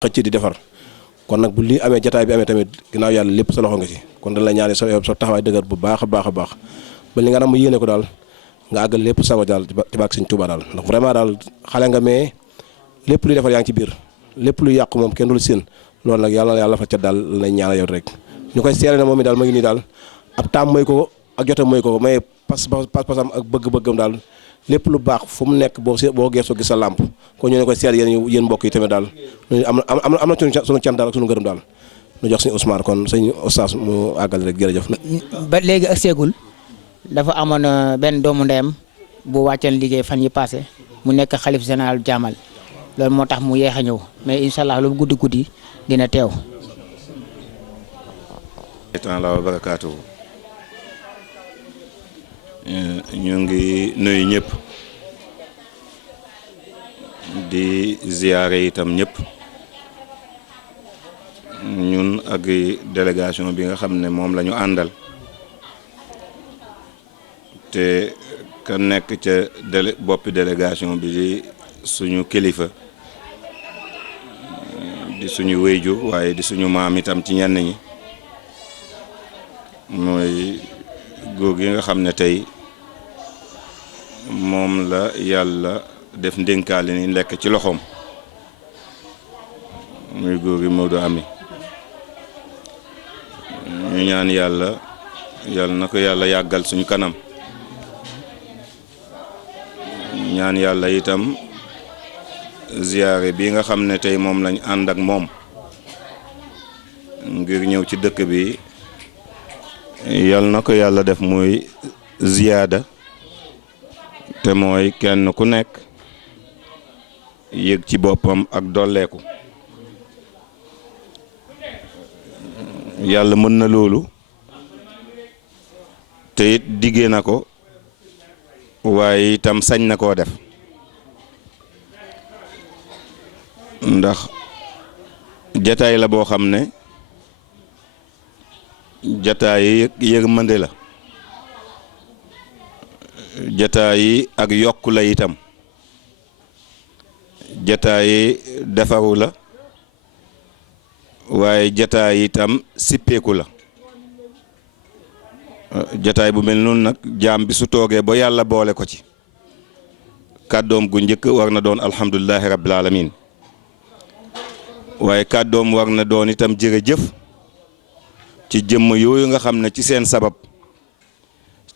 xëcc di defar kon nag bu lii amee jataay bi amee tamit ginnaaw yàlla lépp sa loxo nga ci kon dañ la ñaanee sa taxawaay dëgër bu baax a baax a baax ba li nga nam mu yéene ko daal nga àggal lépp sago daal ci baak Sëñ Tuubaa daal ndax vraiment daal xale nga mais lépp luy defar yaa ngi ci biir lépp luy yàqu moom kenn dul seen loolu nag yàlla fa ca daal lañ ñaanal yow rek ñu koy seere na moom mi daal ma ngi nii daal ab taam mooy ko ak jotam mooy ko mais pas-pasam ak bëgg-bëggam daal lépp lu baax fu mu nekk boo geesoo gis sa làmp kon ñu ne koy seer yéen mbokk yi tamit daal am na sunu cant daal ak sunu ngërëm daal nu jox suñu Ousmane kon sëñ Oustaz mu àggal rek jërëjëf. ba léegi ak seegul dafa amoon benn doomu ndeyam bu wàcceen liggéey fan yi passé mu nekk xalif général jaamal loolu moo tax mu yeex a ñëw mais incha allah lu guddi guddi dina teew. wa barakaatu. ñu ngi nuyu ñëpp di ziyaare itam ñëpp ñun ak délégation bi nga xam ne moom la ñu àndal te ka nekk ca boppi délégation bi di suñu kilifa di suñu wéyjur waaye di suñu maam itam ci ñenn ñi mooy góor gi nga xam ne tey moom la yàlla def ndénkaale ni lekk ci loxoom muy góor gi Maodo Ami ñu ñaan yàlla na ko yàlla yàggal suñu kanam ñaan yàlla itam ziyaare bi nga xam ne tey moom lañ ànd ak moom ngir ñëw ci dëkk bi yal na ko yàlla def muy ziyaada te mooy kenn ku nekk yëg ci boppam ak dolleeku yàlla mën na loolu te it diggee na ko waaye itam sañ na koo def ndax jataay la boo xam ne jataay yërmande la jataay ak yokku la itam jataay defaru la waaye jataay itam sippeeku la jataay bu mel noonu nag jaam bi su toogee ba yàlla boole ko ci kàddoom gu njëkk war na doon alhamdulillahi rabbil alamin waaye kàddoom war na doon itam jërëjëf ci jëmm yooyu nga xam ne ci seen sabab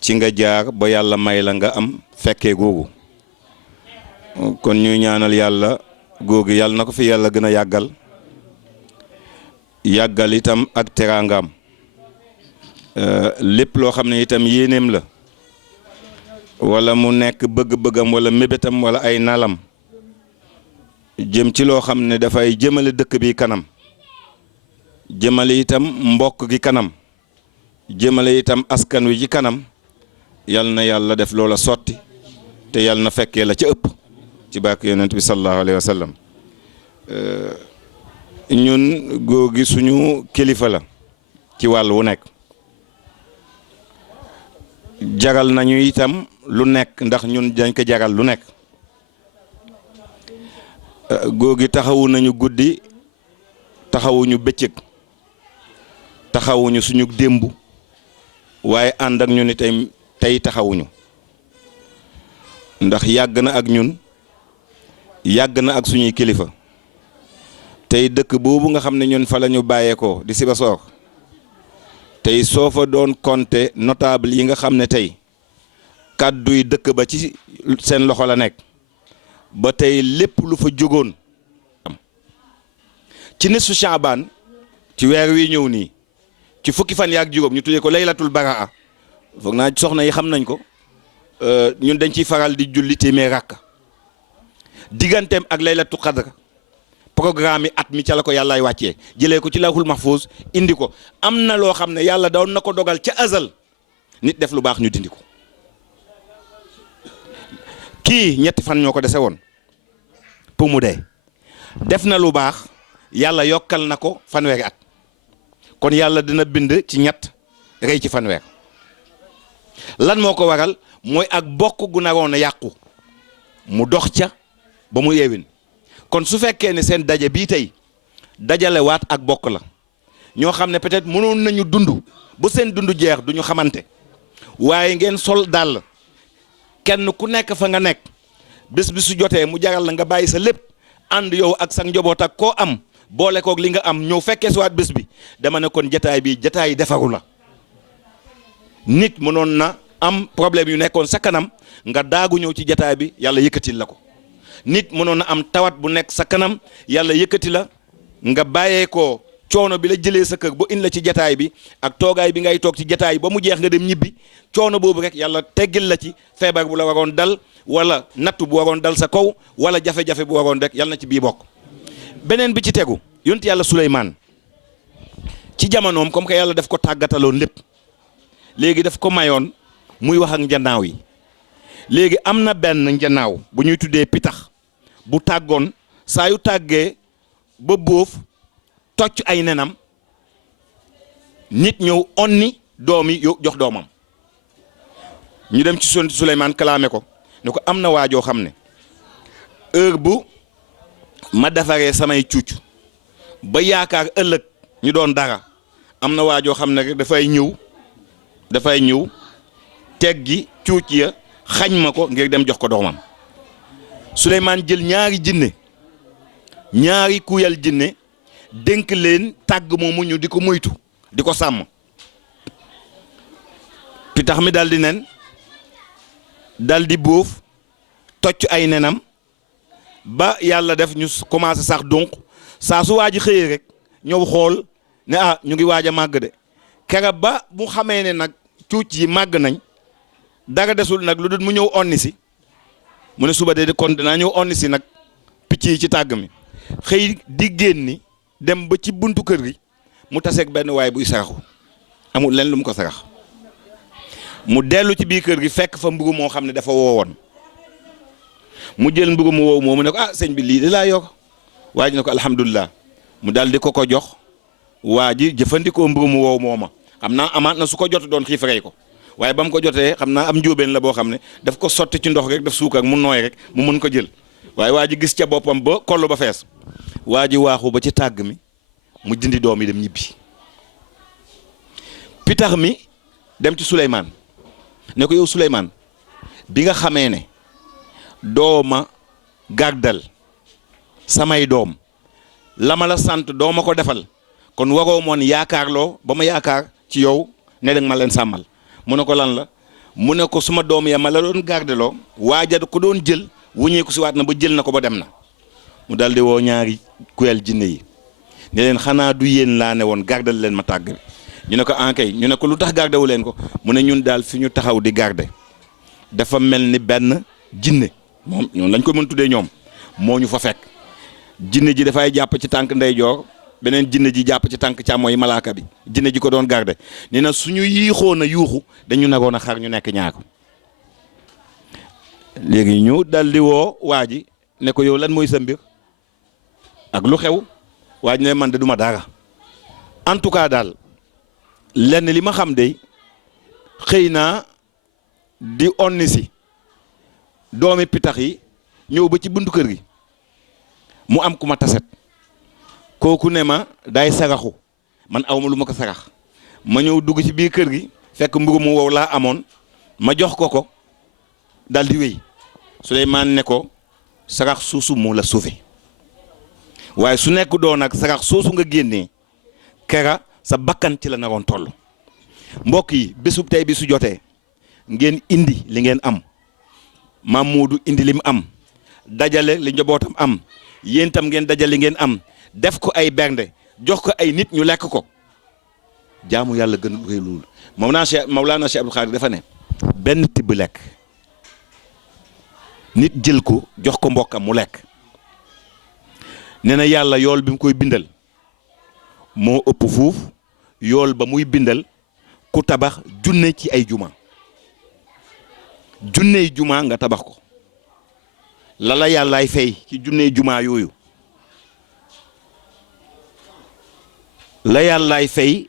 ci nga jaar ba yàlla may la nga am fekkee googu kon ñuy ñaanal yàlla googu yàlla na ko fi yàlla gën a yàggal itam ak teraangam lépp loo xam ne itam yéeneem la wala mu nekk bëgg-bëggam wala mébétam wala ay nalam jëm ci loo xam ne dafay jëmale dëkk bi kanam jëmale itam mbokk gi kanam jëmale itam askan wi ci kanam yal na yàlla def loola sotti te yal na fekkee la ca ëpp ci barke yonent bi sallallahu alayhi wa sallam ñun góor gi suñu kilifa la ci wàll wu nekk jagal nañu itam lu nekk ndax ñun dañ ko jagal lu nekk góor gi taxawu nañu guddi taxawuñu bëccëg taxawuñu suñu démb waaye ànd ak ñun tey taxawuñu ndax yàgg na ak ñun yàgg na ak suñuy kilifa tey dëkk boobu nga xam ne ñun fa la ñu bàyyeekoo di Sibassor tey soo fa doon compter notable yi nga xam ne tey kàdduy dëkk ba ci seen loxo la nekk ba tey lépp lu fa jógoon ci nisfu Shaabaan ci weer wi ñëw nii ci fukki fan yaak juróom ñu tuddee ko laylatul baraa foog naa soxna yi xam nañ ko ñun dañ ciy faral di julli téeméer rakka digganteem ak laylatul qadr programme yi at mi ca la ko yàllaay wàccee jëlee ko ci lawhul mahfuz indi ko am na loo xam ne yàlla doon na ko dogal ca azal nit def lu baax ñu dindi ko kii ñetti fan ñoo ko dese woon pour mu dee def na lu baax yàlla yokkal na ko fanweeri at kon yàlla dina bind ci ñett rey ci fanweer lan moo ko waral mooy ak bokk gu naroon a yàqu mu dox ca ba mu yeewin kon su fekkee ne seen daje bii tey dajale waat ak bokk la ñoo xam ne peut-être mënoon nañu dund ba seen dund jeex du ñu xamante waaye ngeen sol dàll kenn ku nekk fa nga nekk bés bi su jotee mu jaral la nga bàyyi sa lépp ànd yow ak sa njaboot ak koo am boole koog li nga am ñëw fekkee si waat bés bi dama ne kon jataay bi jataay defaru la nit mënoon na am problème yu nekkoon sa kanam nga daagu ñëw ci jataay bi yàlla yëkkatil la ko nit mënoon na am tawat bu nekk sa kanam yàlla yëkkati la nga bàyyee ko coono bi la jëlee sa kër ba indi la ci jataay bi ak toogaay bi ngay toog ci jataay ba mu jeex nga dem ñibbi coono boobu rek yàlla teggil la ci feebar bu la waroon dal wala nattu bu waroon dal sa kaw wala jafe-jafe bu waroon rek yàlla na ci bii bokk. beneen bi ci tegu yonent yàlla Suleymaan ci jamonoom comme que yàlla daf ko tàggataloon lépp léegi daf ko mayoon muy wax ak njanaaw yi léegi am na benn njanaaw bu ñuy tuddee pitax bu tàggoon saa yu tàggee ba bóof tocc ay nenam nit ñëw onni doom yi jox doomam ñu dem ci Suleymaan kalaame ko ne ko am na waajoo xam ne heure bu ma defaree samay cuuc ba yaakaar ëllëg ñu doon dara am na waajoo xam ne rek dafay ñëw teggi cuuc ya xañ ma ko ngir dem jox ko doomam Suleymaan jël ñaari kuyal jinne dénk leen tàgg moomu ñu di ko moytu di ko sàmm pitax mi dal di nen dal di bóof tocc ay nenam ba yàlla def ñu commencé sax donc saa su waa ji xëyee rek ñëw xool ne ñu ngi waaj a màgg de kera ba mu xamee ne nag cuuc yi màgg nañ dara desul nag lu dul mu ñëw onni si mu ne suba de kon dinaa ñëw onni si nag picc yi ci tàgg mi xëy di génni dem ba ci buntu kër gi mu taseeg benn waay buy saraxu amul leen lu mu ko sarax mu dellu ci biir kër gi fekk fa mburu moo xam ne dafa woowoon mu jël mburu mu woow moo mu ne ko sëñ bi lii de laa yokk waa ji ne ko alhamdulilah mu daal di ko jox waa ji jëfandikoo mburu mu woow mooma xam naa amaat na su ko jot doon xiif rey ko waaye ba mu ko jotee xam naa am njóobeen la boo xam ne daf ko sotti ci ndox rek daf suukar mu nooy rek mu mën ko jël waaye waa ji gis ca boppam ba kollu ba fees waa ji waaxu ba ci tàgg mi mu dindi doom yi dem ñibbi pitax mi dem ci Suleymaan ne ko yow Suleymaan bi nga xamee ne dooma gàddal samay doom la ma la sant dooma ko defal kon waroo moon yaakaarloo ba ma yaakaar ci yow ne danga ma leen sàmmal mu ne ko lan la mu ne ko suma doom ya ma la doon gardeloo waaja ko doon jël wuñeeku si waat na ba jël na ko ba dem na mu daldi woo ñaari kuyal jinne yi ne leen xanaa du yéen laa ne woon gardal leen ma tàgg bi ñu ne ko ankay ñu ne ko lu tax gardewu leen ko mu ne ñun daal fi ñu taxaw di garde dafa mel ni benn jinne moom ñoom lañ ko mën tuddee ñoom moo ñu fa fekk jinne ji dafay jàpp ci tànk ndeyjoor beneen jinne ji jàpp ci tànk càmmooy malaaka bi jinne ji ko doon garde nee na suñu yiixoon a yuuxu dañu naroon a xar ñu nekk ñaar léegi ñu dal di woo waa ji ne ko yow lan mooy sa mbir ak lu xew waa ji ne man de duma dara en tout cas daal lenn li ma xam de xëy naa di onni si doomi pitax yi ñëw ba ci buntu kër gi mu am ku ma taset kooku ne ma day saraxu man awma lu ma ko sarax ma ñëw dugg ci biir kër gi fekk mburu mu wow laa amoon ma jox ko dal di wéy Suleymaan ne ko sarax suusu moo la sauvé waaye su nekk doon nag sarax soosu nga génnee kera sa bakkan ci la naroon toll mbokk yi bésub tey bi su jotee ngeen indi li ngeen am Maam Moodu indi li mu am dajale li njabootam am yéen tam ngeen dajale li ngeen am def ko ay bernde jox ko ay nit ñu lekk ko jaamu yàlla gën a loolu Mawlana Cheikh Abdou Khadre dafa ne benn tibb lekk nit jël ko jox ko mbokkam mu lekk nee na yàlla yool bi mu koy bindal moo ëpp fuuf yool ba muy bindal ku tabax junne ci ay juma junney juma nga tabax ko la yàllaay fay ci junney juma yooyu la yàllaay fay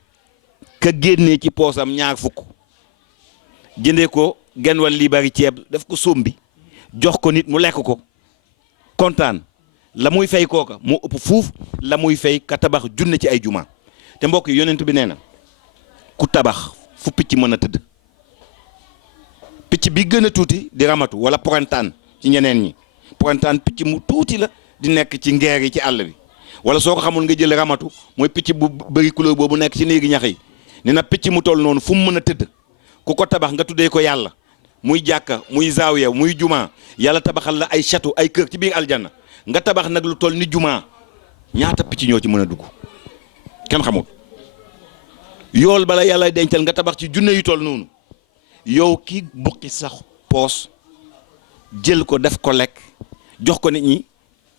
ka génnee ci poosam ñaar fukk jëndee ko genn wàll li bari ceeb daf ko sombi jox ko nit mu lekk ko kontaan la muy fay kooka moo ëpp fuuf la muy fay ka tabax junne ci ay juma te mbokk yi yonent bi nee na ku tabax fu picc mën a tëdd picc bi gën a tuuti di ramatu wala porantaan ci ñeneen ñi porantaan picc mu tuuti la di nekk ci ngeer yi ci àll bi wala soo ko xamul nga jël ramatu mooy picc bu bëri couleur boobu nekk ci néegi ñax yi nee na picc mu toll noonu fu mu mën a tëdd ku ko tabax nga tuddee ko yàlla muy jàkka muy zaawiya muy juma yàlla tabaxal la ay château ay kër ci biir aljanna nga tabax nag lu toll ni juma ñaata picc ñoo ci mën a dugg kenn xamul yool bala yàlla dencal nga tabax ci junne yu toll noonu yow ki bukki sax poos jël ko def ko lekk jox ko nit ñi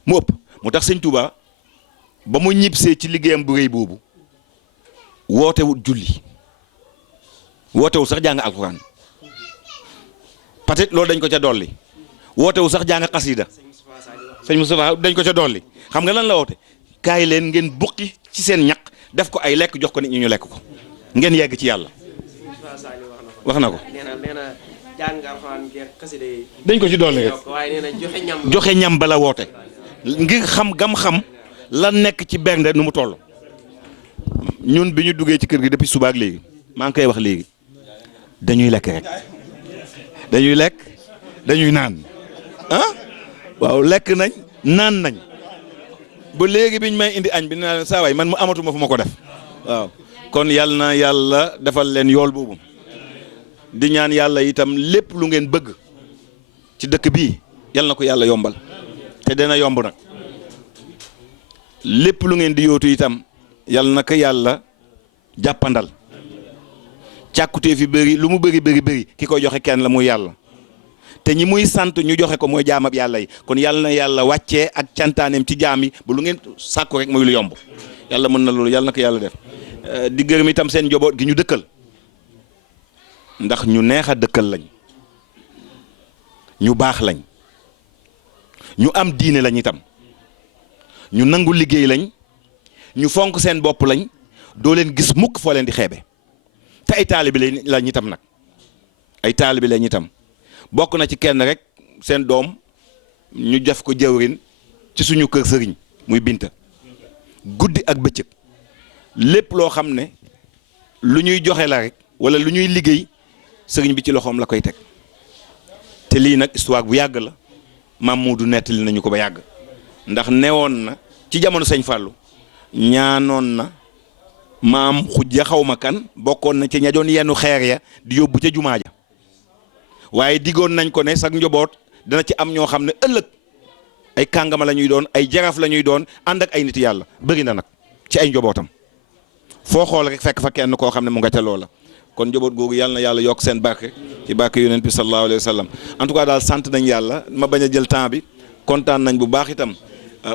mu ëpp mu tax sëñ Touba ba mu ñibbisee ci liggéeyam bu rëy boobu wootewul julli wootewul sax jàng alxuraan peut-être loolu dañ ko ca dolli wootewul sax jàng xasida sëñ Moustapha dañ ko ca dolli xam nga lan la woote kaay leen ngeen bukki ci seen ñaq def ko ay lekk jox ko nit ñi ñu lekk ko ngeen yegg ci yàlla wax na ko dañ ko ci dolli rek joxe ñam bala woote ngir xam gam-xam la nekk ci bernde nu mu toll ñun bi ñu duggee ci kër gi depuis suba ak léegi maa ngi koy wax léegi dañuy lekk rek dañuy lekk dañuy naan ah waaw lekk nañ naan nañ ba léegi biñ may indi añ bi naa saa waay man mu amatuma fu ma ko def waaw kon yal na yàlla defal leen yool boobu di ñaan yàlla itam lépp lu ngeen bëgg ci dëkk bii yal na ko yàlla yombal te dana yomb nag lépp lu ngeen di yóotu itam yal na ko yàlla jàppandal càkkutee fi bëri lu mu bëri ki koy joxe kenn la muy yàlla te ñi muy sant ñu joxe ko mooy jaamab yàlla yi kon yal na yàlla wàccee ak cantaaneem ci jaam yi ba lu ngeen sàkku rek mooy lu yomb yàlla mën na loolu yàlla na ko yàlla def di gërëm itam seen njaboot gi ñu dëkkal ndax ñu neex a dëkkal lañ ñu baax lañ ñu am diine lañ itam ñu nangu liggéey lañ ñu fonk seen bopp lañ doo leen gis mukk foo leen di xeebe te ay taalibe lañ itam nag ay taalibe lañ itam bokk na ci kenn rek seen doom ñu def ko jawrin ci suñu kër sëriñ muy Binta guddi ak bëccëg lépp loo xam ne lu ñuy joxe la rek wala lu ñuy liggéey sëriñ bi ci loxoom la koy teg te lii nag histoire bu yàgg la maam Moodu nettali nañu ko ba yàgg ndax newoon na ci jamono sëñ Fallou ñaanoon na maam xujja xawma kan bokkoon na ci ña doon yennu xeer ya di yóbbu ca jumaa ja waaye diggoon nañ ko ne sax njaboot dana ci am ñoo xam ne ëllëg ay kàngama la ñuy doon ay jaraaf la ñuy doon ànd ak ay nit yàlla bëri na nag ci ay njobootam foo xool rek fekk fa kenn koo xam ne mu nga ca loola kon njaboot googu yàlla na yàlla yokk seen barke ci barke yonent bi sallallahu alayhi wa sallam en tout cas daal sant nañ yàlla ma bañ a jël temps bi kontaan nañ bu baax itam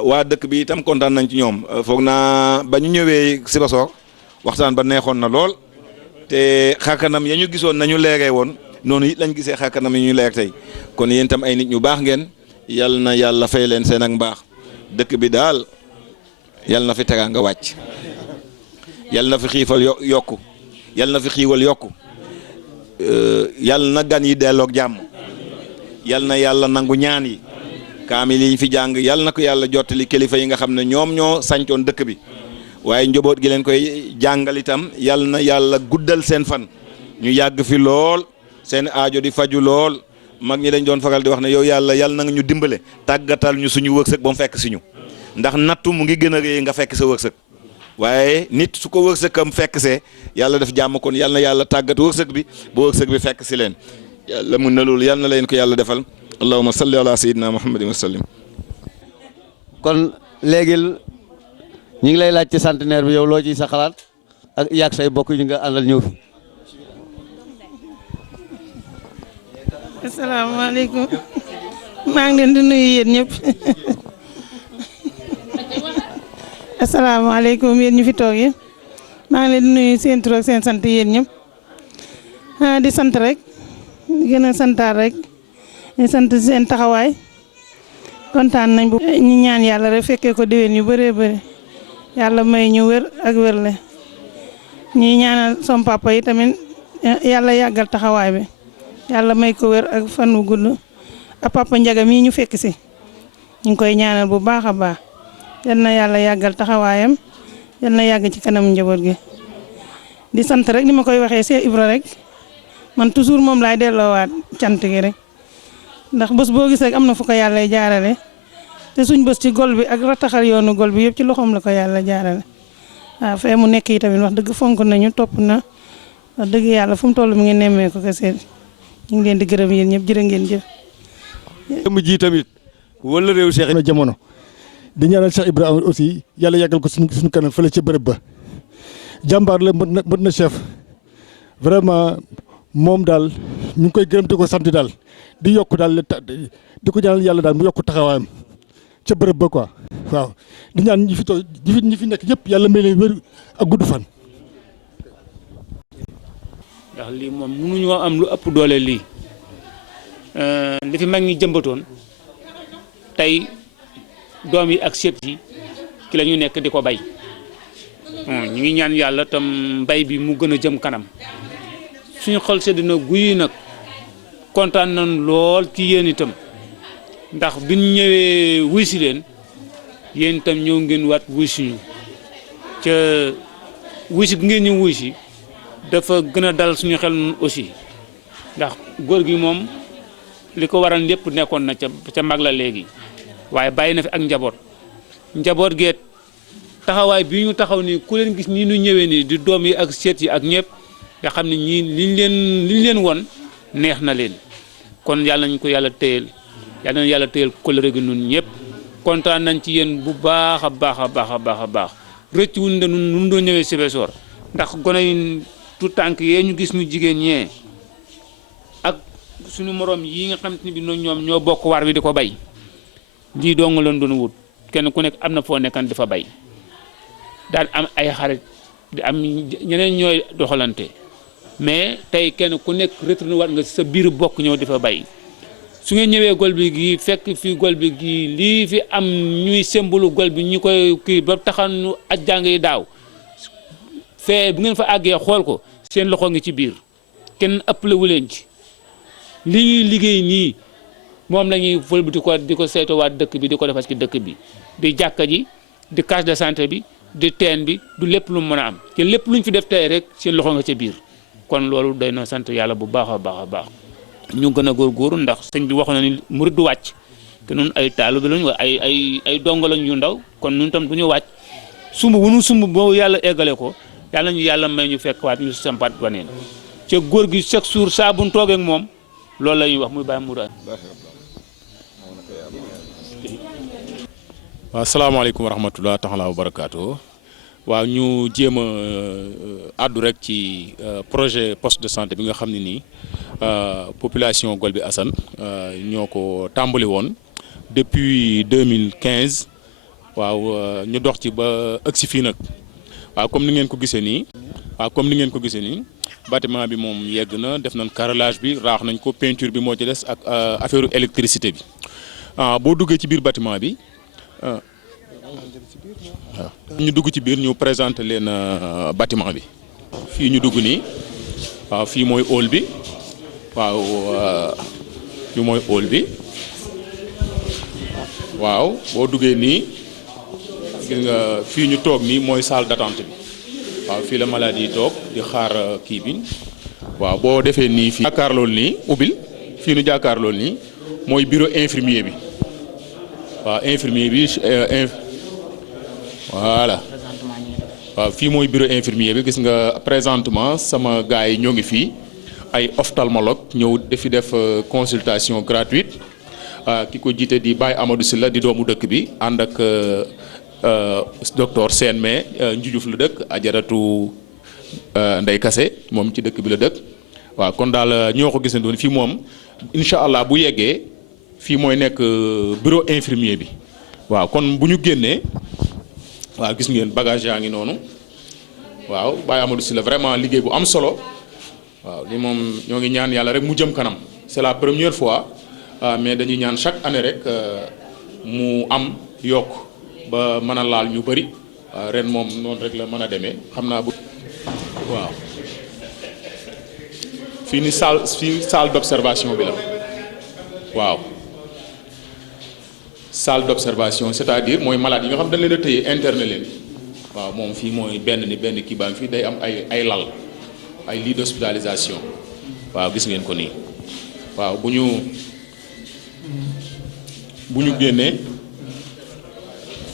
waa dëkk bi itam kontaan nañ ci ñoom foog naa ba ñu ñëwee Sibassor waxtaan ba neexoon na lool te xarkanam ya ñu gisoon nañu leeree woon noonu it lañ gisee xarkanam yi ñu leer tey kon yéen itam ay nit ñu baax ngeen yal na yàlla fay leen seen ak mbaax dëkk bi daal yal na fi teraanga wàcc yal na fi xiifal yokku yal na fi xiiwal yokku yal na gan yi delloog jàmm yal na yàlla nangu ñaan yi kaamil yi fi jàng yal na ko yàlla jottali kilifa yi nga xam ne ñoom ñoo sancoon dëkk bi waaye njaboot gi leen koy jàngal itam yal na yàlla guddal seen fan ñu yàgg fi lool seen aajo di faju lool mag ñi dañ doon faral di wax ne yow yàlla yal na nga ñu dimbale tàggatal ñu suñu wërsëg ba mu fekk si ñu ndax nattu mu ngi gën a rëy nga fekk sa wërsëg waaye nit su ko wërsëgam fekk see yàlla def jàmm kon yal na yàlla tàggat wërsëg bi ba wërsëg bi fekk si leen yàlla mun na loolu yal na leen ko yàlla defal allahumma salli ala sayyidina muhammadin wa sallim. kon léegi ñu ngi lay laaj ci centenaire bi yow loo ciy sa xalaat ak yàgg say bokk ñu nga àndal ñëw fi. asalaamaaleykum maa ngi leen di nuyu yéen ñëpp asalaamaaleykum yéen ñu fi toog yéen maa ngi leen di nuyu seen tur ak seen sant yéen ñëpp di sant rek di gën a santaat rek di sant seen taxawaay kontaan nañ bu ñu ñaan yàlla rek fekkee ko déwén yu bëree bëri yàlla may ñu wér ak wérle ñuy ñaanal som papa yi tamit yàlla yàggal taxawaay bi yàlla may ko wér ak fan wu gudd ak papa Njaga mii ñu fekk si ñu ngi koy ñaanal bu baax a baax yal na yàlla yàggal taxawaayam yal na yàgg ci kanam njaboot gi di sant rek ni ma koy waxee Cheikh Ibra rek man toujours moom laay delloowaat cant gi rek ndax bés boo gis rek am na fu ko yàlla jaarale te suñ bés ci gol bi ak rataxal yoonu gol bi yëpp ci loxoom la ko yàlla jaarale waaw fee mu nekk yi tamit wax dëgg fonk nañu topp na wax dëgg yàlla fu mu toll mu ngi nemmee ko ko seet ñu ngi leen di gërëm yéen ñëpp jërë ngeen jëf. mu ji tamit wala réew Cheikh na jamono di ñaanal Cheikh Ibrahima aussi yàlla yàggal ko suñu kanam fële ci bërëb ba jàmbaar la mën na chef vraiment moom daal ñu ngi koy gërëm di ko sant daal di yokk daal di ko ñaanal yàlla daal mu yokk taxawaayam ca bërëb ba quoi waaw di ñaan ñi fi toog ñi fi nekk ñëpp yàlla may leen wér ak gudd fan. ndax lii moom mënuñoo am lu ëpp doole lii li fi mag ñi jëmbatoon tey doom yi ak sët yi ki la ñu nekk di ko bay ñu ngi ñaan yàlla tam mbay bi mu gën a jëm kanam suñu xol sedd na guy nag kontaan nañ lool ci yéen itam ndax bi ñu ñëwee wuy si leen yéen itam ñëw ngeen waat wuy si ñu ca wuy si gi ngeen ñu wuy si dafa gën a dal suñu xel nun aussi ndax góor gi moom li ko waral lépp nekkoon na ca mag la léegi waaye bàyyi na fi ak njaboot geet taxawaay bii ñu taxaw nii ku leen gis nii ñu ñëwee nii di doom yi ak seet yi ak ñëpp nga xam ne ñii liñ leen won neex na leen kon yàlla nañ ko yàlla téyel yàlla nañ yàlla téyel kóllëre gi nun ñëpp kontaan nañ ci yéen bu baax a baax a baax a baax a baax rëcc wuñ de nun doon ñëwee Sibassor ndax gone yi tout tànk yee ñu gis ñu jigéen ñee ak suñu morom yi nga xam ne bi ñoom ñoo bokk war bi di ko bay lii dong lañ doon wut kenn ku nekk am na foo nekkan di fa bay daal am ay xarit di am ñeneen ñooy doxalante mais tey kenn ku nekk retourné waat nga sa biir bokk ñëw di fa bay su ngeen ñëwee gol bi gii fekk fi gol bi gii lii fi am ñuy sembulu gol bi ñu koy kii ba taxanu aj jàng yi daaw fee bu ngeen fa àggee xool ko seen loxo ngi ci biir kenn ëppale wu leen ci li ñuy liggéey nii moom la ñuy fël bi di ko saytuwaat dëkk bi di ko defal ci dëkk bi di jàkka ji di case de santé bi di teen bi du lépp lu mën a am te lépp luñ fi def tey rek seen loxo nga ca biir kon loolu day na sant yàlla bu baax a baax a baax ñu gën a góorgóorlu ndax sëñ bi wax na ni murid du wàcc te nun ay taalibe lañ wa ay dongo lañ yu ndaw kon nun tam du ñu wàcc sumb bu nu sumb boo yàlla eggale ko yàlla ñu yàlla may ñu fekk waat ñu sampaat waneen ca góor gi chaque jour saa bu ñu toogee ak moom loolu la ñuy wax muy bàyyi murid. waaw salaamaaleykum wa rahmatulah taala wa barakaatu waaw ñu jéem a àddu rek ci projet poste de santé bi nga xam ne nii population Golbe Assane ñoo ko tàmbali woon depuis 2015 waaw ñu dox ci ba ëgsi fii nag waaw comme ni ngeen ko gisee nii bâtiment bi moom yegg na def nañ carrelage bi raax nañ ko peinture bi moo ci des ak affaire électricité bi boo duggee ci biir bâtiment bi. waaw ñu dugg ci biir ñu présenter leen bâtiment bi fii ñu dugg nii waaw fii mooy hall bi waaw fii mooy hall bi waaw boo duggee nii gis nga fii ñu toog nii mooy salle d'attente bi waaw fii la maladie yi toog di xaar kii bi waaw boo defee nii fii jàkkaarlool nii ubbil fii nu jàkkaarlool nii mooy bureau infirmier bi waaw infirmier bi voilà waaw fii mooy bureau infirmier bi gis nga présentement sama gars yi ñoo ngi fii ay ophtalmologue ñëw dafi def consultation gratuite ki ko jiite di Baye Amadou Sylla di doomu dëkk bi ànd ak docteur Sène mais Njujuf la dëkk ajaratu Ndey Kase moom ci dëkk bi la dëkk waaw kon daal ñoo ko gisandoon fii moom incha allah bu yeggee fii mooy nekk bureau infirmier bi waaw kon bu ñu génnee waaw gis ngeen bagage yaa ngi noonu waaw Baye Amadou Sylla vraiment liggéey bu am solo waaw li moom ñoo ngi ñaan yàlla rek mu jëm kanam c'est la première fois mais dañuy ñaan chaque année rek mu am yokk ba mën a laal ñu bëri ren moom noonu rek la mën a demee xam naa bu waaw fii ni salle d'observation bi la waaw salle d'observation c'est-à-dire mooy malade yi nga xam dañ leen a tëye interne leen waaw moom fii mooy benn kii baa ngi fii day am ay lal ay lit d'hospitalisation waaw gis ngeen ko nii waaw bu ñu génnee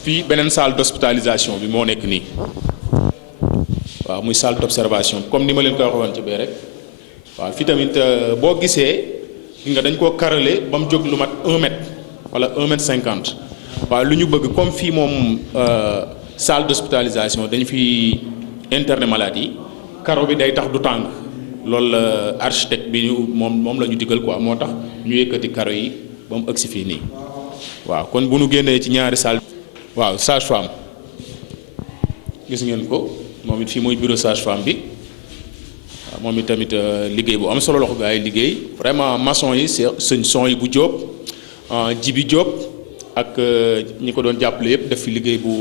fii beneen salle d'hospitalisation bi moo nekk nii waaw muy salle d'observation comme ni ma leen ko waxee woon ci bee rek waaw fii tamit boo gisee nga dañ koo carrelé ba mu jóg lu mat 1 mètre wala 1 mètre 50 waaw lu ñu bëgg comme fii moom salle d'hospitalisation dañ fi interné malade yi carreau bi day tax du tàng loolu la architecte bi ñu moom la ñu digal quoi moo tax ñu yëkkati carreau yi ba mu ëgsi fii nii waaw kon bu ñu génnee ci ñaari salle waaw sage-femme gis ngeen ko moom it fii mooy bureau sage-femme bi waaw moom it tamit liggéey bu am solo la ko gaa yi liggéey vraiment maçon yi sëñ son yi bu Jóob Jibi Jóob ak ñi ko doon jàppale yëpp def fi liggéey bu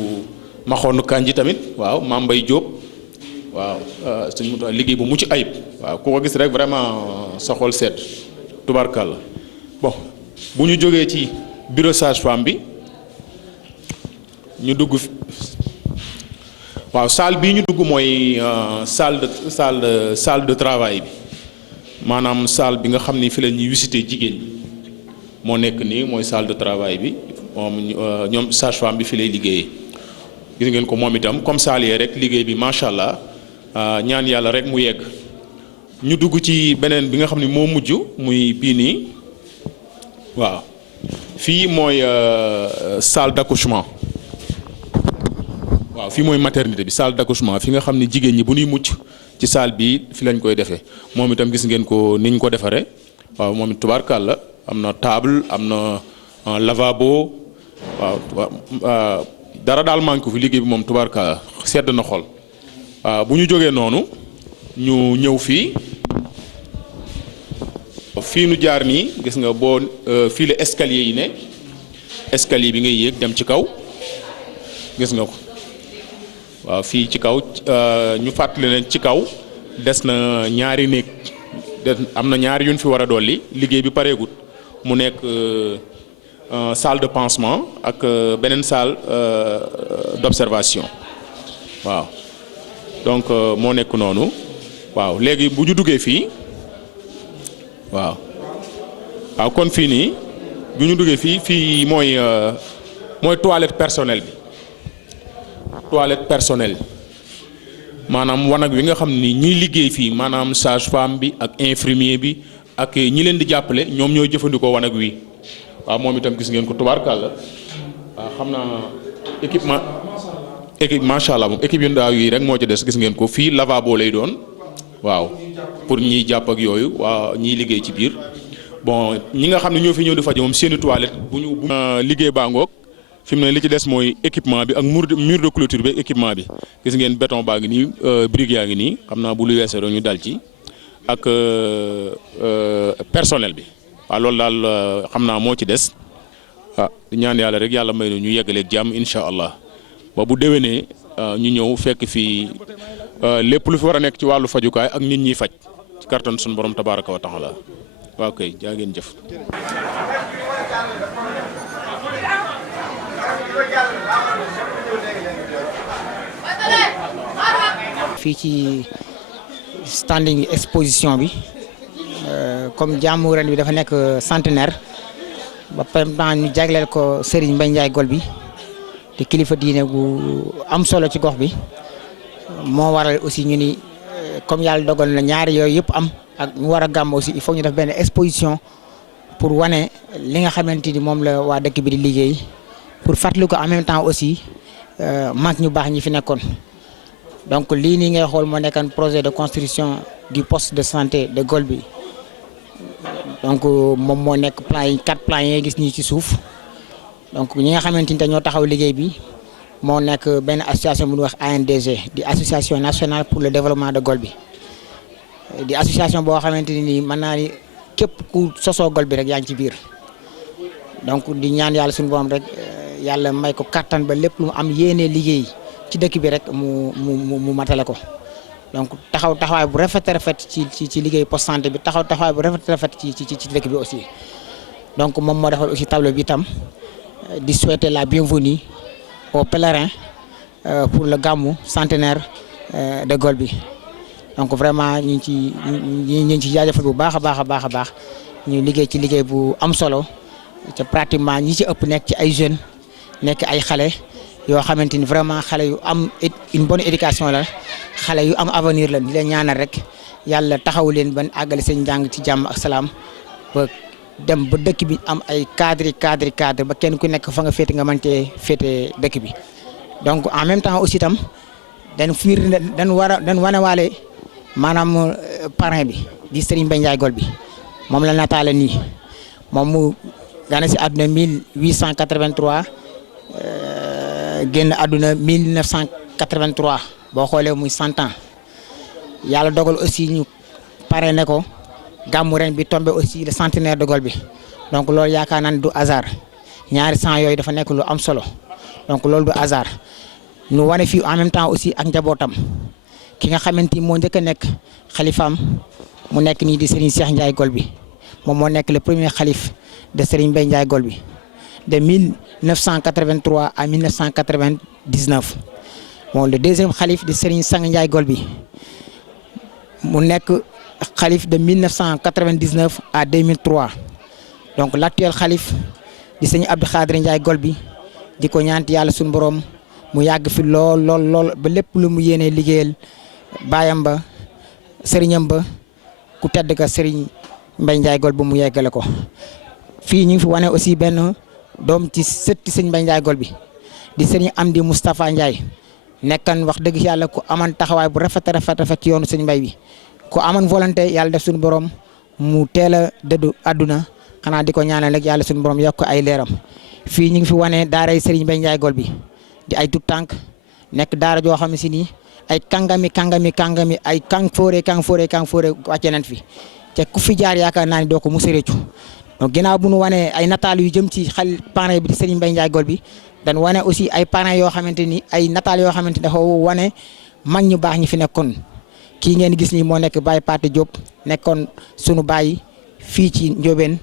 maxoonu kanji tamit waaw Mame Mbaye Jóob waaw sëñ mu liggéey bu mucc ayib waaw ku ko gis rek vraiment sa xol seet tubarkalla bon bu ñu jógee ci bureau sage-femme bi ñu dugg waaw salle bii ñu dugg mooy salle de travail bi maanaam salle bi nga xam ni fi la ñuy visiter jigéen ñi moo nekk nii mooy salle de travail bi moom ñoom sage-femme bi fi lay liggéeyee gis ngeen ko moom itam comme salle yee rek liggéey bi macha allah ñaan yàlla rek mu yegg ñu dugg ci beneen bi nga xam ni moo mujj muy bii nii waaw fii mooy salle d'accouchement waaw fii mooy maternité bi salle d'accouchement fi nga xam ni jigéen ñi bu ñuy mucc ci salle bi fi lañ koy defee moom itam gis ngeen ko niñ ko defaree waaw moom it tubaarkàlla am na table am na lavabo waaw dara daal manqué fi liggéey bi moom tubaarkàlla sedd na xol waaw bu ñu jógee noonu ñu ñëw fii nu jaar nii gis nga boo fii la escalier yi ne escalier bi ngay yéeg dem ci kaw gis nga ko waaw fii ci kaw ñu fàttali leen ci kaw des na ñaari néeg am na ñaari yuñ fi war a dolli liggéey bi pareegut mu nekk salle de pansement ak beneen salle d'observation waaw donc moo nekk noonu waaw léegi bu ñu duggee fii waaw kon fii nii bu ñu duggee fii mooy toilette personnelle bi toilette personnelle maanaam wanag wi nga xam ni ñiy liggéey fii maanaam sage-femme bi ak infirmier bi ak ñi leen di jàppale ñoom ñooy jëfandikoo wanag wi waaw moom itam gis ngeen ko tubaarkàlla waaw xam naa équipe macha allah moom équipe yu ndaw yi rek moo ci des gis ngeen ko fii lavabo lay doon waaw pour ñiy jàpp ak yooyu waa ñiy liggéey ci biir bon ñi nga xam ne ñoo fi ñëw di faj moom seeni toilette bu liggéey baa ngoog fi mu ne li ci des mooy équipement bi ak mur de clôture bi équipement bi gis ngeen béton baa ngi nii brique yaa ngi nii xam naa bu lu weesoo ñu dal ci ak personnel bi waaw loolu daal xam naa moo ci des di ñaan yàlla rek yàlla may ñu yeggaleeg jàmm incha allah ba bu déwénee ñu ñëw fekk fii lépp lu fi war a nekk ci wàllu fajukaay ak nit ñiy faj ci kattan suñu borom tabaaraka wa taala waaw kay jaa ngeen jëf. fii ci standing exposition bi comme jàmmu ren bi dafa nekk centenaire ba pare ñu jagleel ko Serigne Mbaye Ndiaye Gol bi te kilifa diine gu am solo ci gox bi moo waral aussi ñu ni comme yàlla dogal na ñaari yooyu yëpp am ak ñu war a gàmm aussi il faut ñu def benn exposition pour wane li nga xamante ni moom la waa dëkk bi di liggéey pour fàttali ko en même temps aussi mag ñu baax ñi fi nekkoon. donc lii nii ngay xool moo nekkoon projet de construction du poste de santé de Gol bi donc moom moo nekk plan yi 4 plans yi ngay gis nii ci suuf donc ñi nga xamante ni ñoo taxaw liggéey bi moo nekk benn association bu ñuy wax ANDG di association nationale pour le développement de Gol bi di association boo xamante ni mën naa ni képp ku sosoo Gol bi rek yaa ngi ci biir donc di ñaan yàlla suñu borom rek yàlla may ko kattan ba lépp lu mu am yéene liggéey ci dëkk bi rek mu matale ko donc taxawaay bu rafet ci liggéey poste santé bi taxawaay bu rafet ci dëkk bi aussi donc moom moo defal aussi tableau bi itam di souhaiter la bienvenue aux pèlerins pour le Gamou centenaire de Golbi. Donc vraiment ñu ngi ci jaajëfal bu baax a baax ñu liggéey ci liggéey bu am solo te pratiquement ñi ci ëpp nekk ci ay jeunes nekk ay xale yoo xamante ni vraiment xale yu am une bonne éducation la xale yu am avenir la di leen ñaanal rek yàlla taxaw leen ban àggale seen njàng ci jàmm ak salaam ba dem ba dëkk bi am ay cadre ba kenn ku nekk fa nga féete nga mën cee féete dëkk bi. Donc en même temps aussi tam dañ wanewaale maanaam parrain bi di Serigne Mbaye Ndiaye Golbi moom la nataale nii moom mu gane si àdduna 1883 génn àdduna 1983 boo xoolee muy 100 ans yàlla dogal aussi ñu parrainé ko gàmmu ren bi tombé aussi le centenaire de Golbi donc loolu yaakaar naa ne du hasard ñaari 100 yooyu dafa nekk lu am solo donc loolu du hasard ñu wane fii en même temps aussi ak njabootam ki nga xamante ni moo njëkk a nekk xalifaam mu nekk nii di Serigne Cheikh Ndiaye Golbi moom moo nekk le premier xalif de Serigne Mbaye Ndiaye Golbi de 1983 à 1999 bon le deuxième xalif de Serigne Sang Ndiaye Golbi mu nekk xalif de 1999 à 2003 donc l'actuel xalif di Serigne Abdou Khadre Ndiaye Golbi di ko ñaanti yàlla suñu borom mu yàgg fi lool ba lépp lu mu yéene liggéeyal baayam ba sëriñam ba ku tedd ka Serigne Mbaye Ndiaye Golbi mu yeggale ko fii ñu ngi fi wane aussi benn doom ci sëtti Serigne Mbaye Ndiaye Golbi di Serigne Amdi Moustapha Ndiaye nekkan wax dëgg yàlla ku aman taxawaay bu rafet ci yoonu Serigne Mbaye bi ku aman volonté yàlla def suñu borom mu teel a dëddu àdduna xanaa di ko ñaanal rek yàlla suñu borom yokk ay leeram fii ñu ngi fi wane daaray Serigne Mbaye Ndiaye Golbi di ay tout tànk nekk daara joo xam ne si nii ay kàngami ay kàng foore wàcce nañ fi te ku fi jaar yaakaar naa ni doo ko mos a réccu donc ginnaaw bu nu wane ay nataal yu jëm ci parrain bi di Serigne Mbaye Ndiaye Golbi dañ wane aussi ay parrain yoo xamante ni ay nataal yoo xamante ni dafa wane mag ñu baax ñi fi nekkoon kii ngeen gis nii moo nekk Baye Paté Diop nekkoon sunu baay fii ci Ndiobène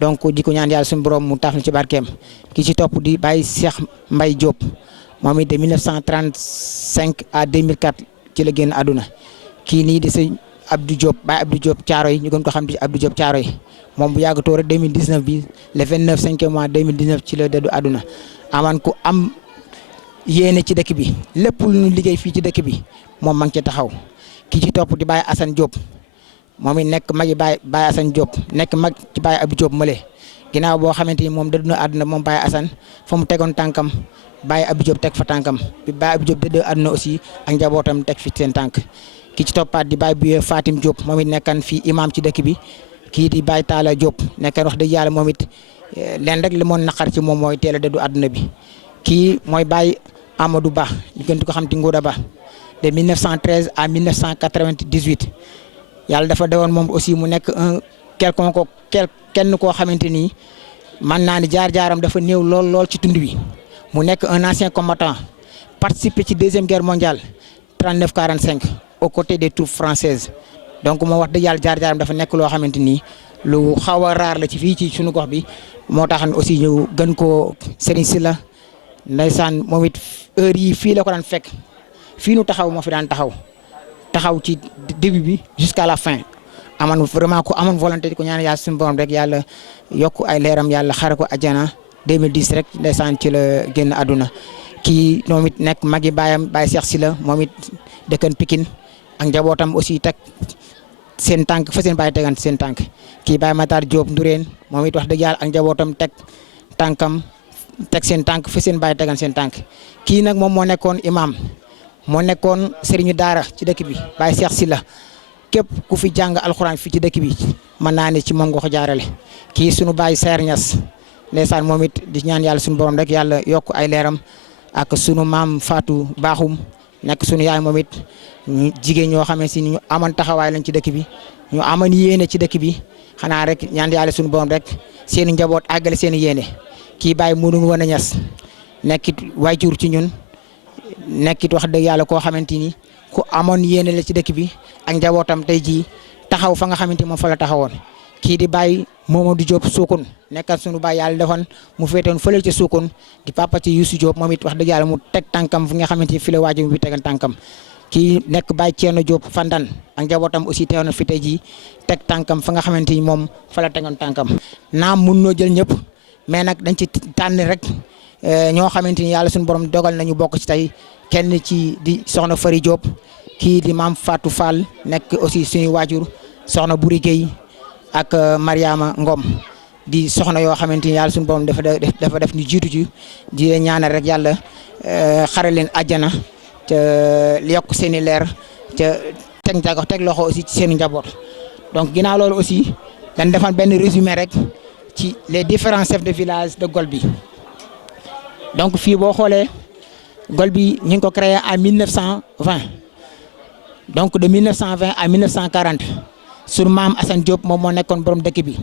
donc di ko ñaan yàlla suñu borom mu tax ñu ci barkeem ki ci topp di Baye Cheikh Mbaye Diop moom it de 1935 à 2004 ci la génn àdduna kii nii di sëñ Abdou Diop Baye Abdou Diop Thiaroye ñu gën ko xam ci Abdou Diop Thiaroye moom bu yàggatoo rek 2019 bi le 29 5e mois 2019 ci la dëddu àdduna amaan ku am yéene ci dëkk bi lépp lu ñu liggéey fii ci dëkk bi moom ma ngi ci taxaw ki ci topp di Baye Assane Diop moom it nekk magi Baye Assane Diop nekk mag ci Baye Abdou Diop mële ginnaaw boo xamante ni moom dëddu na àdduna moom Baye Assane fa mu tegoon tànkam Baye Abdou Diop teg fa tànkam bi Baye Abdou Diop dëddu àdduna aussi ak njabootam teg fi seen tànk ki ci toppaat di Baye Bouye Fatim Diop moom it nekkan fii imam ci dëkk bi kii di Baye Talla Diop nekkan wax dëgg yàlla moom it leen rek li moon naqar ci moom mooy teel a dëddu àdduna bi kii mooy Baye Amadou Ba ñu gën ko xam ci Ngouda Ba de 1913 à 1998 yàlla dafa dewoon moom aussi mu nekk un kenn koo xamante ni man naa ni jaar-jaaram dafa néew lool ci tund wi mu nekk un ancien combattant participé ci deuxième guerre mondiale 39-45 aux côtés des troupes françaises donc moo wax dëgg yàlla jaar-jaaram dafa nekk loo xamante ni lu xaw a raar la ci fii ci sunu gox bi moo tax aussi ñu gën koo Serigne Sylla ndeysaan moom it heure yi fii la ko daan fekk fii nu taxaw moo fi daan taxaw ci début bi jusqu'à la fin amoon vraiment ku amoon volonté di ko ñaan yàlla suñu borom rek yàlla yokk ay leeram yàlla xare ko àjjana 2010 rek ndeysaan ci la génn àdduna kii moom it nekk magi baayam Baye Cheikh Sylla moom it dëkkan Pikine ak njabootam aussi teg seen tànk fa seen baay tegan seen tànk kii Baye Matar Diop Ndourène moom it wax dëgg yàlla ak njabootam teg seen tànk fa seen baay tegan seen tànk kii nag moom moo nekkoon imam moo nekkoon sëriñu daara ci dëkk bi Baye Cheikh Sylla képp ku fi jàng alxuraan fii ci dëkk bi mën naa ne ci moom nga ko jaarale kii sunu Baye Seer Ñas ndeysaan moom it di ñaan yàlla sunu borom rek yàlla yokk ay leeram ak sunu maam Fatou Bakhoum nekk sunu yaay moom it jigéen ñoo xamee si ñu amoon taxawaay lañ ci dëkk bi ñu amoon yéene ci dëkk bi xanaa rek ñaan yàlla sunu borom rek seen njaboot àggale seen yéene kii Baye Modou Ngoné Niass nekkit waajur ci ñun nekkit wax dëgg yàlla koo xamante ni ku amoon yéene la ci dëkk bi ak njabootam tey jii taxaw fa nga xamante ni moom fa la taxawoon kii di Baye Momadou Diop Sokone nekkal sunu baay yàlla defoon mu féetoon fële ca Sokone di papa ci Youssou Diop moom it wax dëgg yàlla mu teg tànkam fi nga xamante ni fi la waajur bi tegan tànkam kii nekk Baye Thierno Diop Fandane ak njabootam aussi teew na fi tey jii teg tànkam fa nga xamante ni moom fa la tegoon tànkam naam mun noo jël ñëpp mais nag dañ ci tànn rek ñoo xamante ni yàlla suñu borom dogal nañu bokk ci tey kenn ci di soxna Fari Diop kii di maam Fatou Fall nekk aussi suñuy waajur soxna Buri Gueye ak Mariama Ngom di soxna yoo xamante ni yàlla suñu borom dafa def ñu jiitu ci di ñaanal rek yàlla xare leen àjjana te yokk seen i leer te teg loxo aussi ci seen i njaboot donc ginnaaw loolu aussi dañ defan benn résumé rek ci les différents chefs de village de Golbi donc fii boo xoolee Golbi ñu ngi ko créé en 1920 donc de 1920 à 1940 sunu maam Assane Diop moom moo nekkoon borom dëkk bi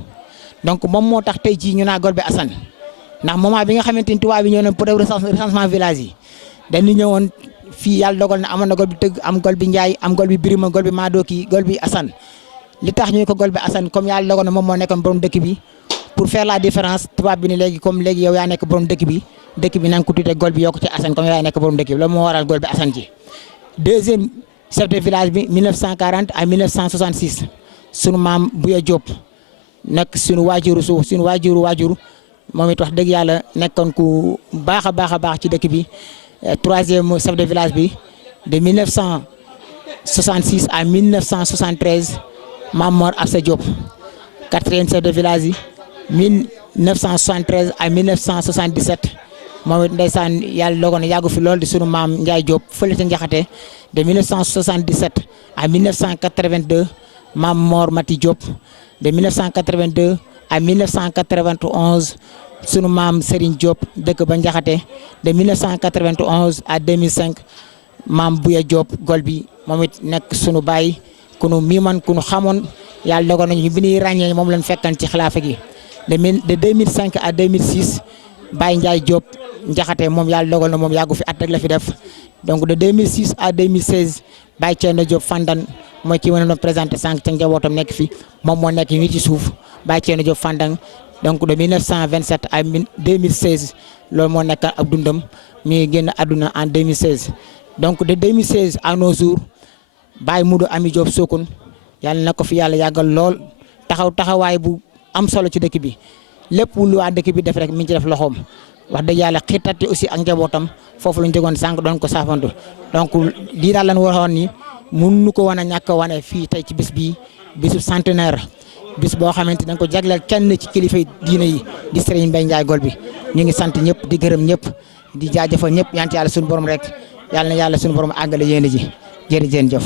donc moom moo tax tey jii ñu naa Golbi Assane ndax moment bi nga xamante ni tubaab bi ñëw nañ pour def recensement village yi dañu ñëwoon fii yàlla dogal na amoon na Golbi Tëgg am Golbi Ndiaye am Golbi Birima Golbi Madoki Golbi Assane li tax ñu ko Golbi Assane comme yàlla dogal na moom moo nekkoon borom dëkk bi pour faire la différence tubaab bi ni léegi comme léegi yow yaa nekk borom dëkk bi na nga ko tuddee Golbi yokk ci Assane comme yow yaa nekk borom dëkk bi loolu moo waral Golbi Assane ji deuxième chef de village bi 1940 à 1966 sunu maam Bouya Diop nekk sunu waajur moom it wax dëgg yàlla nekkoon ku baax a baax ci dëkk bi troisième chef de village bi de 1966 à 1973 Maam Mor Absa Diop quatrième chef de village yi 1973 à 1977 moom it ndeysaan yàlla dogal na yàggu fi lool di sunu maam Ndiaye Diop fële ca Njaxate de 1977 à 1982 Maam Mor Mati Diop de 1982 à 1991 sunu maam Serigne Diop dëkk ba Njaxate de 1991 à 2005 maam Bouya Diop Golbi moom it nekk sunu baay ku nu miiman ku nu xamoon yàlla dogal nañu bi ñuy ràññee moom lañ fekkan ci xilaafa gi de 2005 à 2006 Baye Ndiaye Diop Njaxate moom yàlla dogal na moom yàggu fi at rek la fi def donc de 2006 à 2016 Baye Thierno Diop Fandane mooy kii wane doon présenté sànq ca njabootam nekk fi moom moo nekk nii ci suuf Baye Thierno Diop Fandane donc de 1927 à 2016 loolu moo nekk ab dundam mi génn àdduna en 2016 donc de 2016 à nos jours Baye Moudou Ami Diop Sokone yàlla na ko fi yàlla yàggal lool taxawaay bu am solo ci dëkk bi lépp lu waa dëkk bi def rek mi ngi ci def loxoom wax dëgg yàlla xiirtati aussi ak njabootam foofu la ñu jógoon sànq doon ko saafantu donc lii daal lañ waxoon ni mënuñu ko wan a ñàkk a wane fii tey ci bis bii bisu centenaire bis boo xamante dañ ko jagleel kenn ci kilifa diine yi di Serigne Mbaye Ndiaye Golbi ñu ngi sant ñëpp di gërëm ñëpp di jaajëfal ñëpp yant yàlla suñu borom rek yàlla na yàlla suñu borom àggale yéen ji jërëjëf.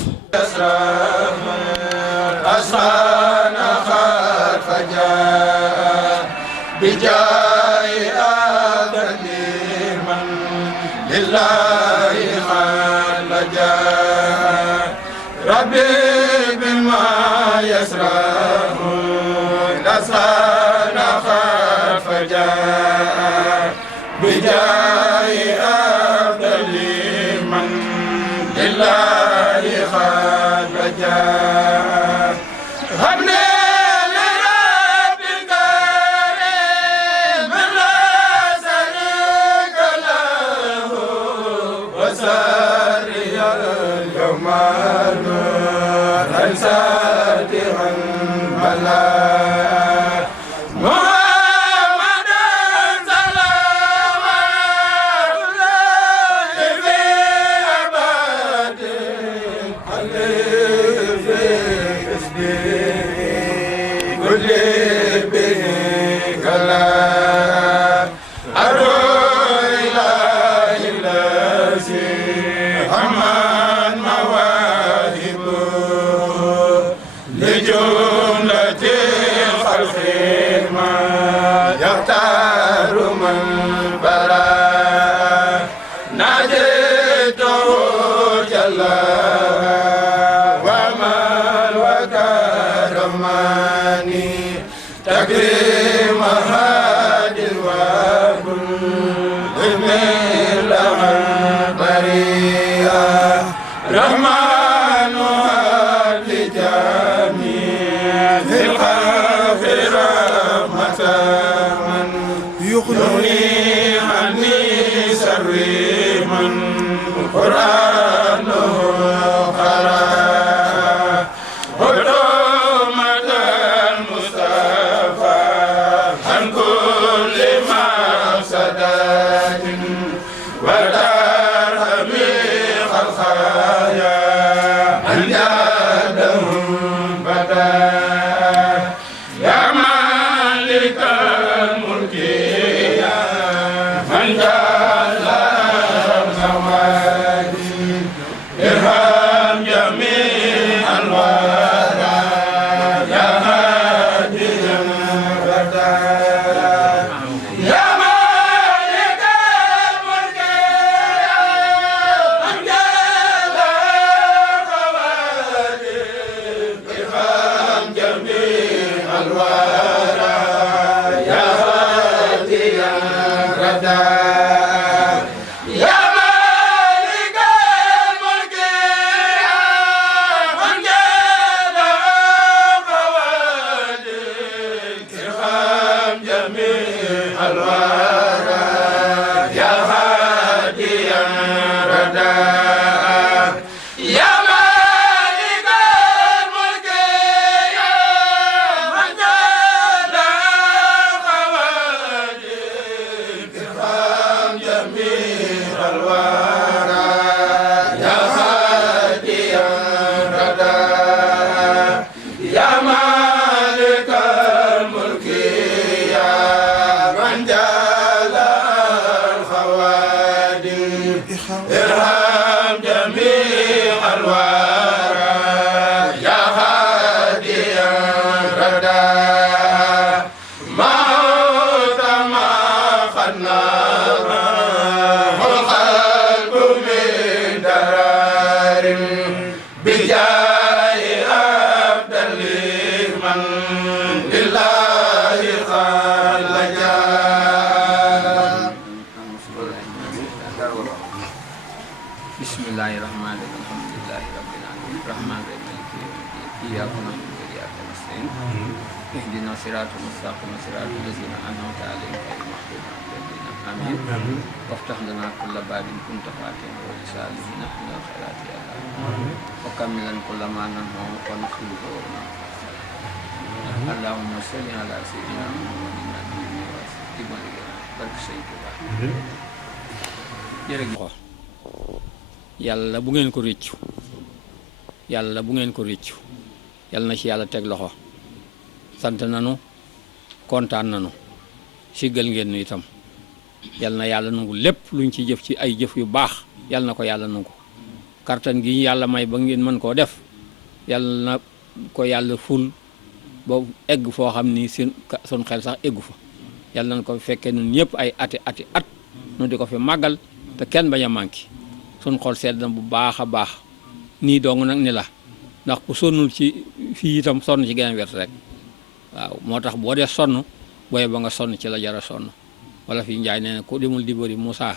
رحمن لجميع الخلق وافتح لنا كل باب كنت فاتحا ولسالمين من الخيرات يا الله وكملا كل ما ننهو ونخلق اللهم صل على سيدنا محمد النبي وسلم barke Sëñ Tuubaa jërëjëf yàlla bu ngeen ko réccu yàlla bu ngeen ko réccu yàlla na ci yàlla teg loxo sant nanu kontaan nanu siggal ngeen nu itam yàlla na yàlla nangu lépp luñ ci jëf ci ay jëf yu baax yàlla na ko yàlla nangu kartan gi yàlla may ba ngeen mën koo def yàlla na ko yàlla ful ba egg foo xam ni sun xel sax eggu fa yàlla nañ ko fekkee ñun ñëpp ay ati at nu di ko fi màggal te kenn bañ a manqué sun xol sedd na bu baax a baax nii dong nag ni la ndax ku sonnul ci fii itam sonn ci geneen wet rek waaw moo tax boo dee sonn booye ba nga sonn ci la jara sonn wala fi njaay nee na ku demul dibéri Moussa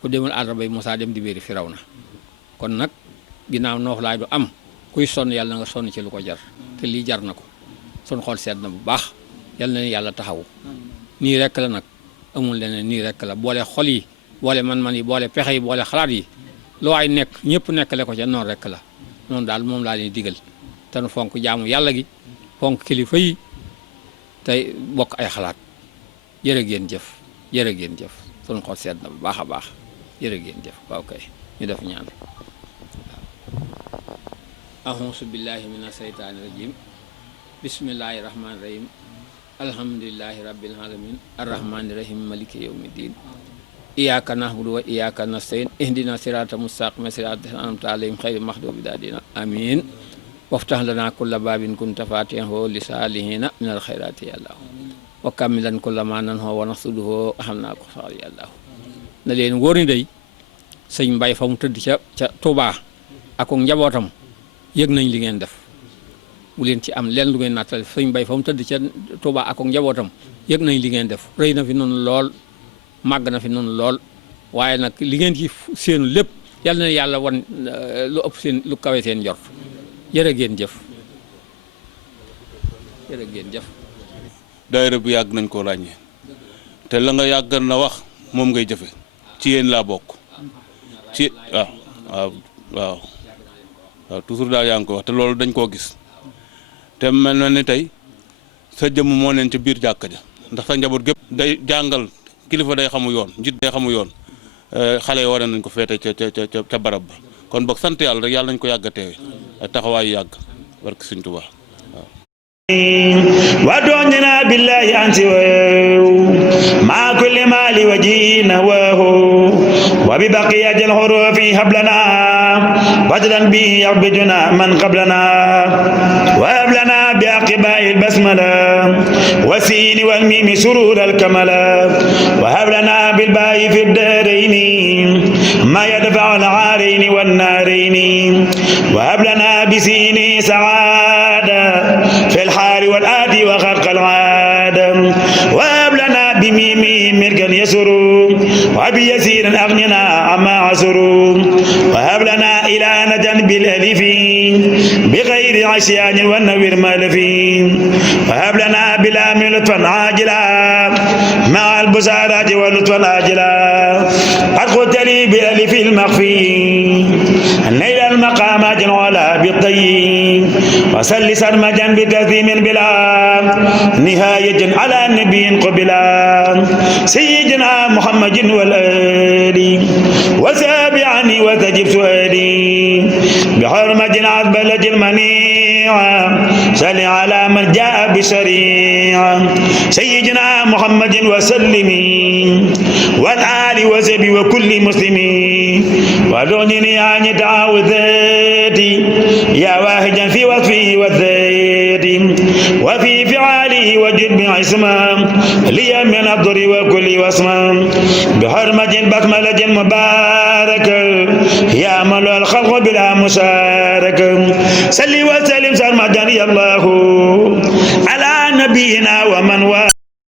ku demul àllarbay Moussa dem dibéri Firawna kon nag ginnaaw noof laay du am kuy sonn yàlla na nga sonn ci lu ko jar te lii jar na ko sun xol sedd na bu baax yàlla na yàlla taxawu nii rek la nag amul leneen nii rek la boole xol yi boole man-man yi boole pexe yi boole xalaat yi lu waay nekk ñëpp nekkale ko ca noonu rek la noonu daal moom laa leen digal te nu fonk jaamu yàlla gi fonk kilifa yi tey bokk ay xalaat jërë ngeen jëf sunu xol sedd na bu baax a baax jërë ngeen jëf waaw kay ñu def ñaan ahonsu billahi mina seytaani rajim bismillahi rahmaani rahim alhamdulillahi rabbil alamin arrahmani rahim maliki yawmi din iyyaka na'budu wa iyyaka nasta'in ihdina sirata mustaqima sirata an'amta alayhim khayri maghdubi alayhim amin waftah lana kulla babin kunta fatihan li salihina min alkhairati ya allah wa kamilan kulla ma nanhu wa nasuduhu ahamna ko sal ya allah na leen wóor ni day sëñ Mbay fa mu tëdd ca Touba ak njabootam yëg nañ li ngeen def bu leen ci am leen lu ngeen nattal sëñ Mbay fa mu tëdd ca Touba ak njabootam yëg nañ li ngeen def rëy na fi noonu lool màgg na fi noonu lool waaye nag li ngeen ci seenu lépp yal na yàlla wan lu ëpp seen lu kawe seen njort jërë ngeen jëf jërë ngeen jëf. daayira bi yàgg nañ koo ràññee te la nga yàgg na wax moom ngay jëfe ci yéen laa bokk ci waaw toujours daal yaa ngi ko wax te loolu dañ koo gis te mel na ni tey sa jëmm moo neen ci biir jàkka ja ndax sa njaboot gépp day jàngal kilifa day xamu yoon njiit day xamu yoon xale yi war nañ ko féete ca barab ba kon boog sant yàlla rek yàlla nañ ko yàgg a teewe ak taxawaayu yàgg barke Sëñ Tuubaa ودعنا بالله أنت مع كل مال وجينا وببقية الحروف هب لنا بدلا به يعبدنا من قبلنا وهب لنا بأقباء البسملة والسين والميم سرور الكملة وهب لنا بالباء في الدارين ما يدفع العارين والنارين وهب لنا بسين سعادة في الحال والآتي وخرق العادة وهب لنا بميم ملكا يسر وبيسير أغننا عما عسروا وهب لنا إلى جنب الألف بغير عصيان والنوير مالف وهب لنا بلام لطفا عاجلا مع البسارات ولطفا عاجلا قد قلت لي بألف المخفي نيل المقامات العلا بالطيب وسل سرمجا بتثيم بلا نهاية على النبي قبلا سيدنا محمد والآل وسابعني وتجب سؤالي بحرمة عذبلة المنيعة سل على من جاء بشريعة سيدنا محمد وسلم والآل وسبي وكل مسلمين ودعني عن تعاوذاتي يا واحدا في وصفه والذات وفي فعاله وجد بعصمه لي من الضر وكل وصمه بحرمة بسملة مباركة يا من الخلق بلا مشاركة صل وسلم سرمدا يا الله على نبينا ومن